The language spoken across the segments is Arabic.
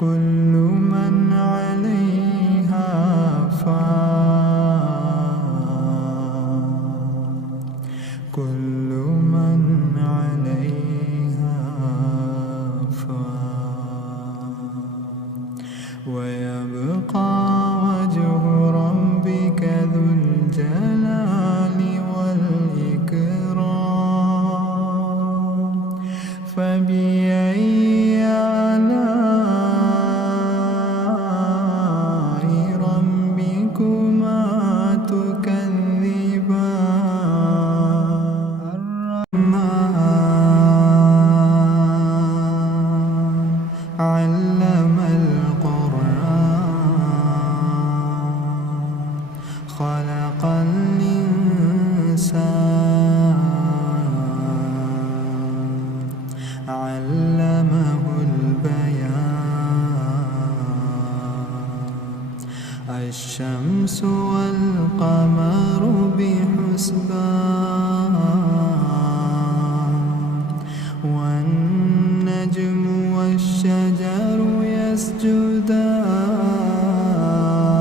كل من عليها فان كل من عليها فان ويبقى وجه ربك ذو الجلال والإكرام فبأي آلاء ربكما تكذبان الرحمن علم القرآن خلق الإنسان علمه البيان الشمس والقمر بحسبان والنجم والشجر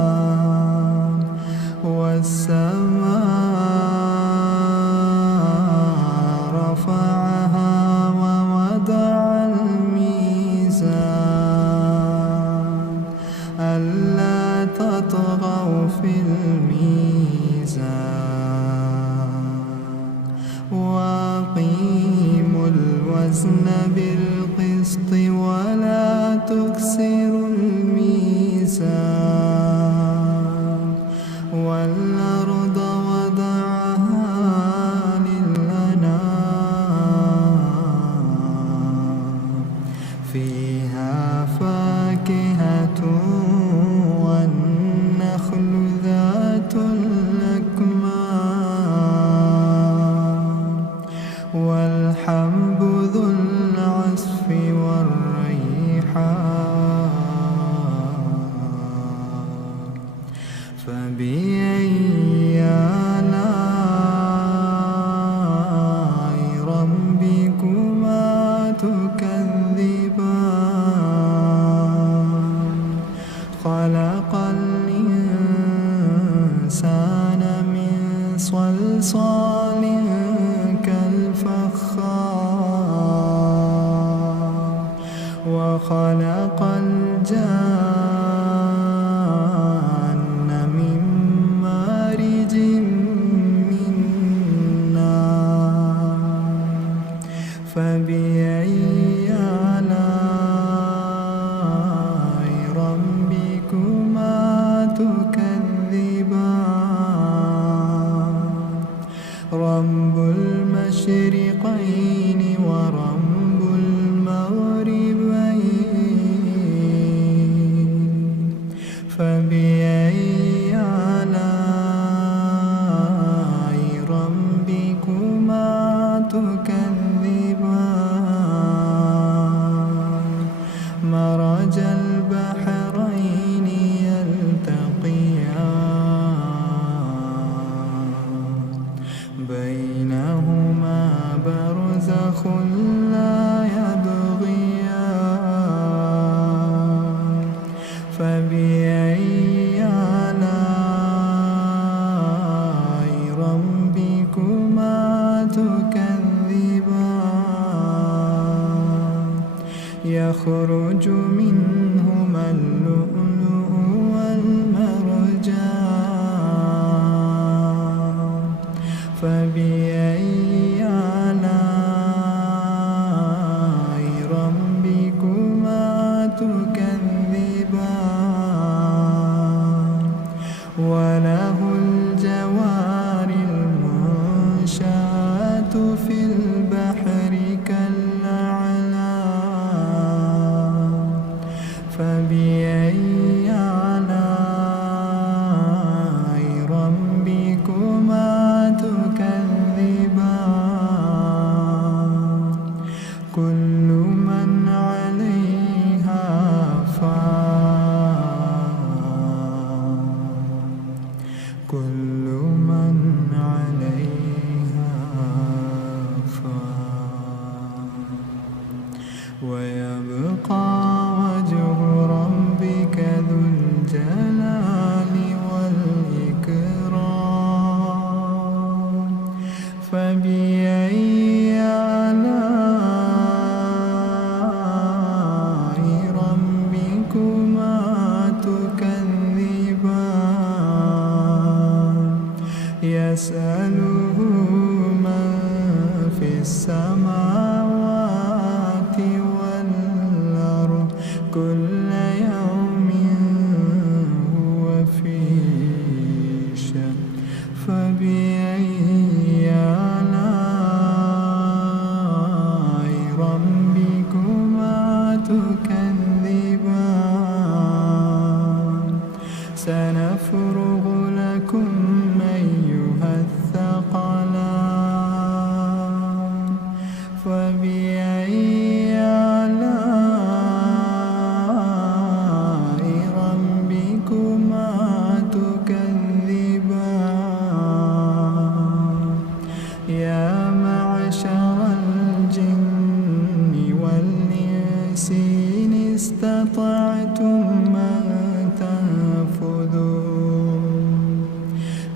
يسجدان والسماء رفعها ووضع الميزان ألا تطغوا في الميزان وأقيموا الوزن بالقسط ولا تكسروا الميزان والأرض وضعها للأنام فيها فاكهة والنخل ذات الأكمام والحب ذو العصف والريحان فبأي آلاء ربكما تكذبان خلق الإنسان من صلصال كالفخار وخلق الجان من مارج من نار فبأي آلاء ربكما تكذبان رب المشرقين ورب المغربين فبأي آلاء ربكما تكذبان مرج البحرين يلتقيان بينهما برزخ لا يبغيان فبأي آلاء ربكما تكذبان يخرج منهما اللؤلؤ استطعتم أن تنفذوا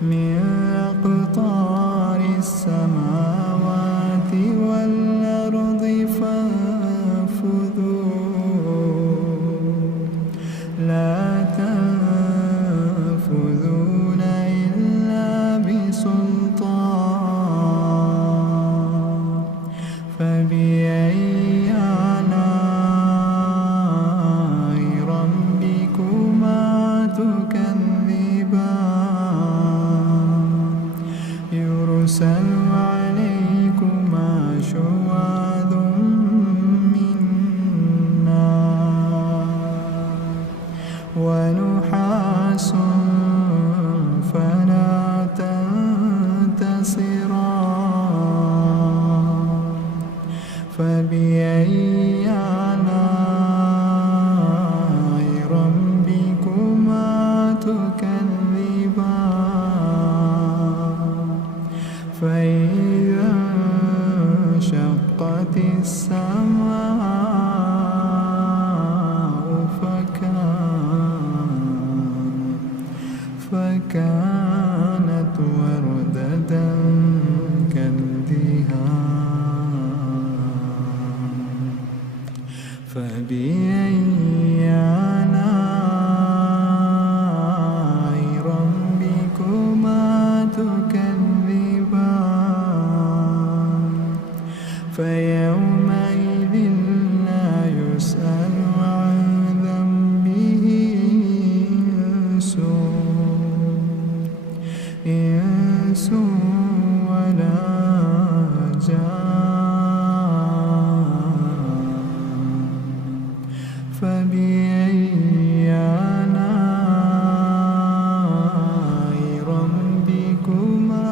من أقطار السماوات والأرض فانفذوا لا تنفذون إلا بسلطان فبأي آلاء ربكما تكذبان يرسل عليكما شواظ من نار ونحاس فلا تنتصران فبأي آلاء ربكما تكذبان فإذا انشقت السماء فكانت وردة كالدهان فبأي آلاء ربكما تكذبان فيومئذ لا يسأل عن ذنبه إنس ولا جان فبأي آلاء ربكما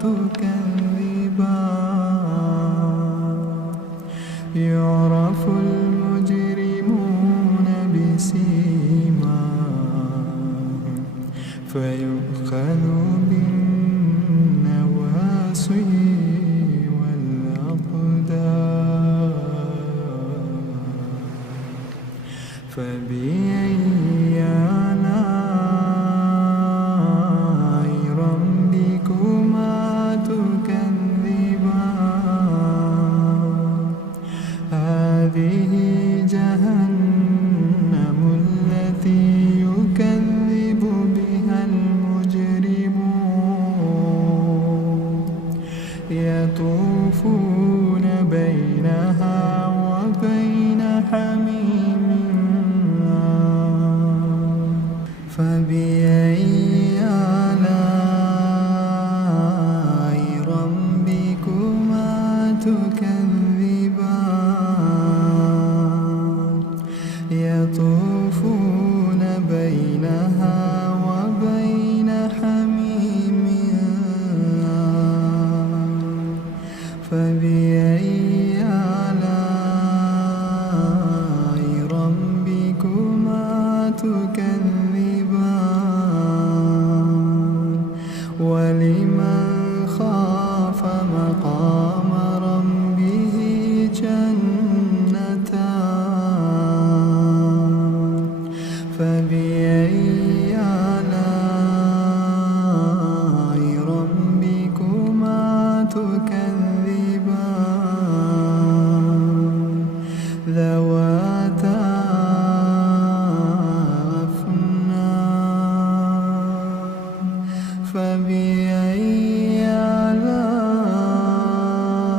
تكذبان يعرف المجرمون بسيماهم فيؤخذ بالنواصي والأقدام فبأي آلاء ربكما تكذبان هذه جهنم التي يكذب بها المجرمون يطوفون بينها وبين حميم فبأي آلاء ربكما تكذبان يطوفون بينها وبين حميم فبأي آلاء ربكما تكذبان ولمن خاف مقام ربه جنتان فبأي آلاء ربكما تكذبان ذواتا أفنان فبأي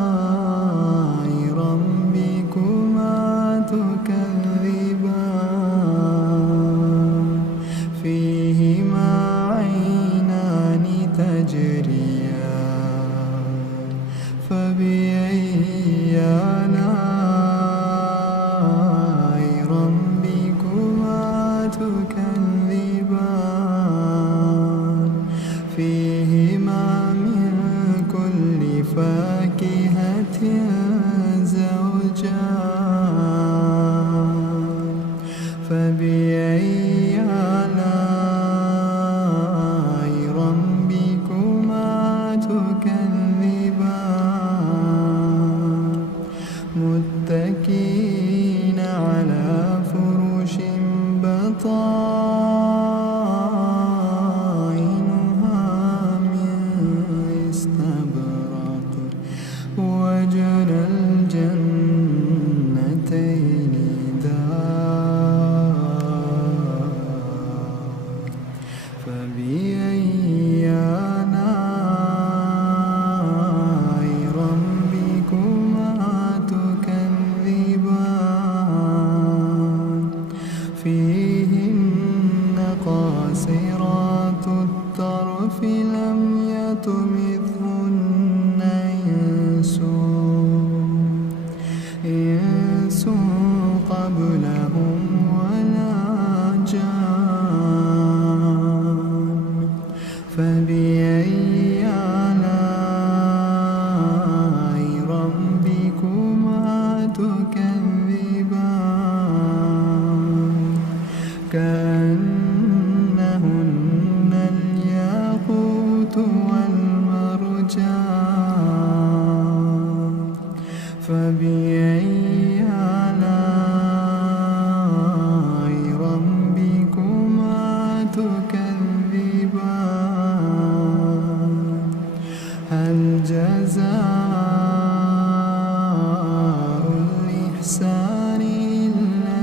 آلاء ربكما تكذبان فيهما عينان تجريان فبأي آلاء ربكما تكذبان فيهما من كل فاكهة زوجان فبأي آلاء ربكما تكذبان متكئين على فرش خزائنها من استبرق وجنى الجنتين دار فبأي آلاء ربكما تكذبان فيهن قاصرات الطرف لم يطمثهن إنس قبلهم ولا جان فبأي آلاء ربكما تكذبان كأنهن الياقوت والمرجان فبأي آلاء ربكما تكذبان هل جزاء الإحسان إلا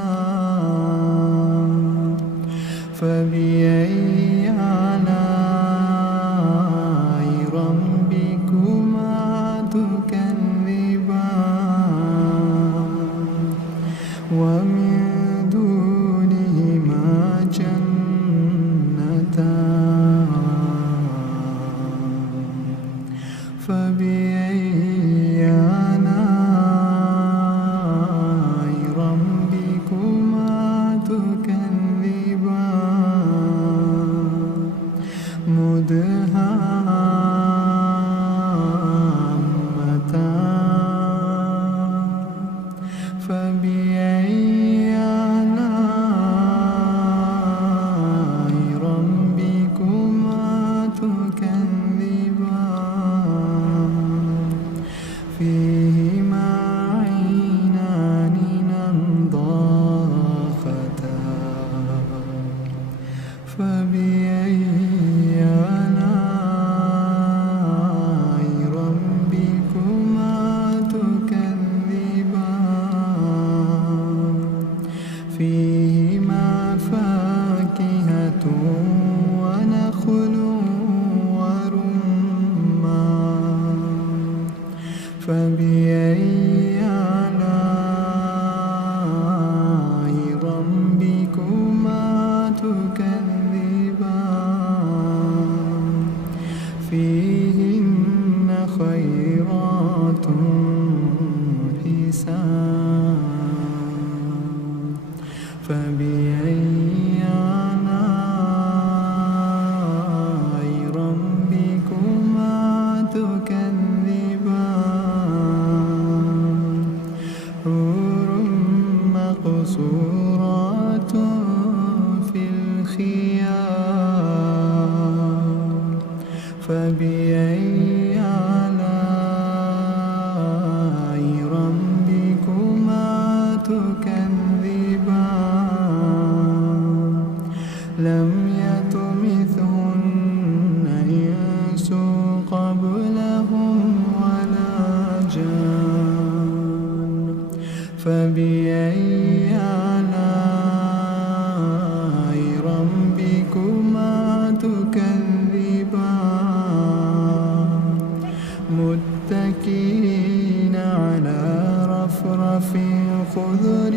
الإحسان فبأي آلاء ربكما تكذبان ومن دونهما جنتان فبأي آلاء ربكما تكذبان مدهامتان فبأي آلاء ربكما تكذبان فيهما عينان نضاختان فبأي آلاء ربكما تكذبان فيهما فاكهة ونخل ورمان فبأي آلاء ربكما تكذبان فيهن خيرات حسان فبأي آلاء ربكما تكذبان حور مقصورات في الخيام فبأي آلاء ربكما تكذبان لم يطمثهن إنس قبلهم ولا جان فبأي آلاء ربكما تكذبان متكئين على رفرف خضر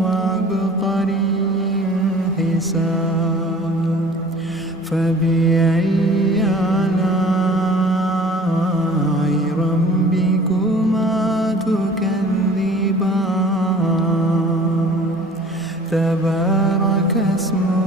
وعبقري حسان فبأي آلاء ربكما تكذبان تبارك اسم